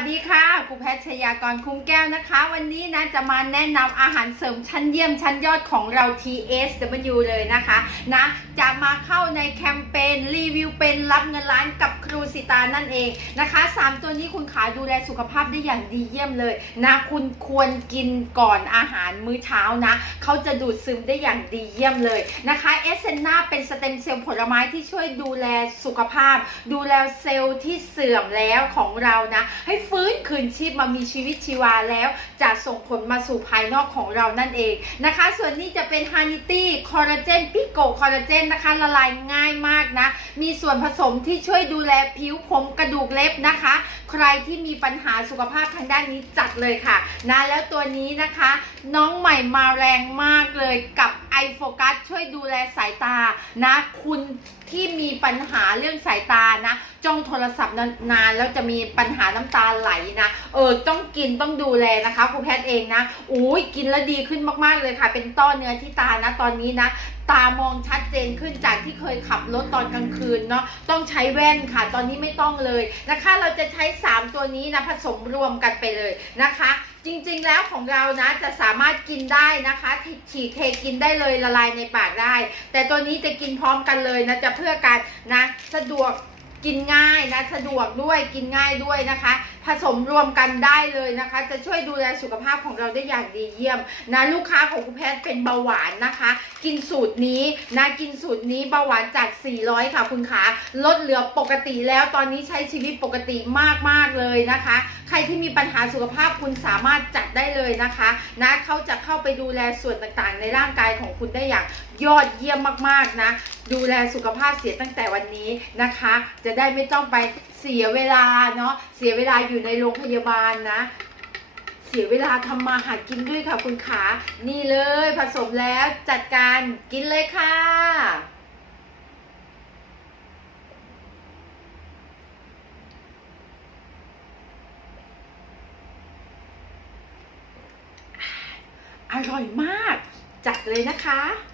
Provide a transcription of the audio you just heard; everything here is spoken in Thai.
สดีค่ะครูแพทย์ชยากรคุ้มแก้วนะคะ วันนี้นะจะมาแนะนำอาหารเสริมชั้นเยี่ยมชั้นยอดของเรา TSW เลยนะคะนะจะมาเข้า ในแคมเปญรีวิวเป็นรับเงินล้านกับครูสิตานั่นเองนะคะสามตัวนี้คุณขาดูแลสุขภาพได้อย่างดีเยี่ยมเลยนะคุณควรกินก่อนอาหารมื้อเช้านะเขาจะดูดซึมได้อย่างดีเยี่ยมเลยนะคะเอสเซนนาเป็นสเต็มเซลล์ผลไม้ที่ช่วยดูแลสุขภาพ ดูแลเซลล์ที่เสื่อมแล้วของเรานะให้ฟื้นคืนชีพมามีชีวิตชีวาแล้ว จะส่งผลมาสู่ภายนอกของเรานั่นเองนะคะ ส่วนนี้จะเป็นฮานิตี้คอลลาเจนปิโกคอลลาเจนนะคะละลายง่ายมากนะมีส่วนผสมที่ช่วยดูแลผิวผมกระดูกเล็บนะคะ ใครที่มีปัญหาสุขภาพทางด้านนี้จัดเลยค่ะนะแล้วตัวนี้นะคะ น้องใหม่มาแรงมากเลยกับไอโฟกัสช่วยดูแลสายตานะคุณที่มีปัญหาเรื่องสายตานะ จ้องโทรศัพท์นานๆแล้วจะมีปัญหาน้ำตาไหลนะ เออต้องกินต้องดูแลนะคะครูแพทย์เองนะอุ้ยกินแล้วดีขึ้นมากๆเลยค่ะ เป็นต้อเนื้อที่ตานะตอนนี้นะ ตามองชัดเจนขึ้นจากที่เคยขับรถตอนกลางคืนคืนเนาะต้องใช้แว่นค่ะ ตอนนี้ไม่ต้องเลยนะคะ เราจะใช้ 3 ตัวนี้นะผสมรวมกันไปเลยนะคะ จริงๆแล้วของเรานะจะสามารถกินได้นะคะฉีกเทกินได้เลยละลายในปากได้ แต่ตัวนี้จะกินพร้อมกันเลยนะจะเพื่อการนะสะดวก กินง่ายนะสะดวกด้วยกินง่ายด้วยนะคะ ผสมรวมกันได้เลยนะคะ จะช่วยดูแลสุขภาพของเราได้อย่างดีเยี่ยมนะลูกค้าของคุณแพทย์เป็นเบาหวานนะคะ กินสูตรนี้นะกินสูตรนี้เบาหวานจาก 400 ค่ะคุณขาลดเหลือปกติแล้วตอนนี้ใช้ชีวิตปกติมากๆเลยนะคะ ใครที่มีปัญหาสุขภาพคุณสามารถจัดได้เลยนะคะนะเขาจะเข้าไปดูแลส่วนต่างๆ ในร่างกายของคุณได้อย่างยอดเยี่ยมมากๆนะ ดูแลสุขภาพเสียตั้งแต่วันนี้นะคะจะได้ไม่ต้องไปเสียเวลาเนาะเสียเวลาอยู่ในโรงพยาบาลนะ เสียเวลาทำมาหากินด้วยค่ะคุณขานี่เลยผสมแล้วจัดการกินเลยค่ะอร่อยมาก จัดเลยนะคะ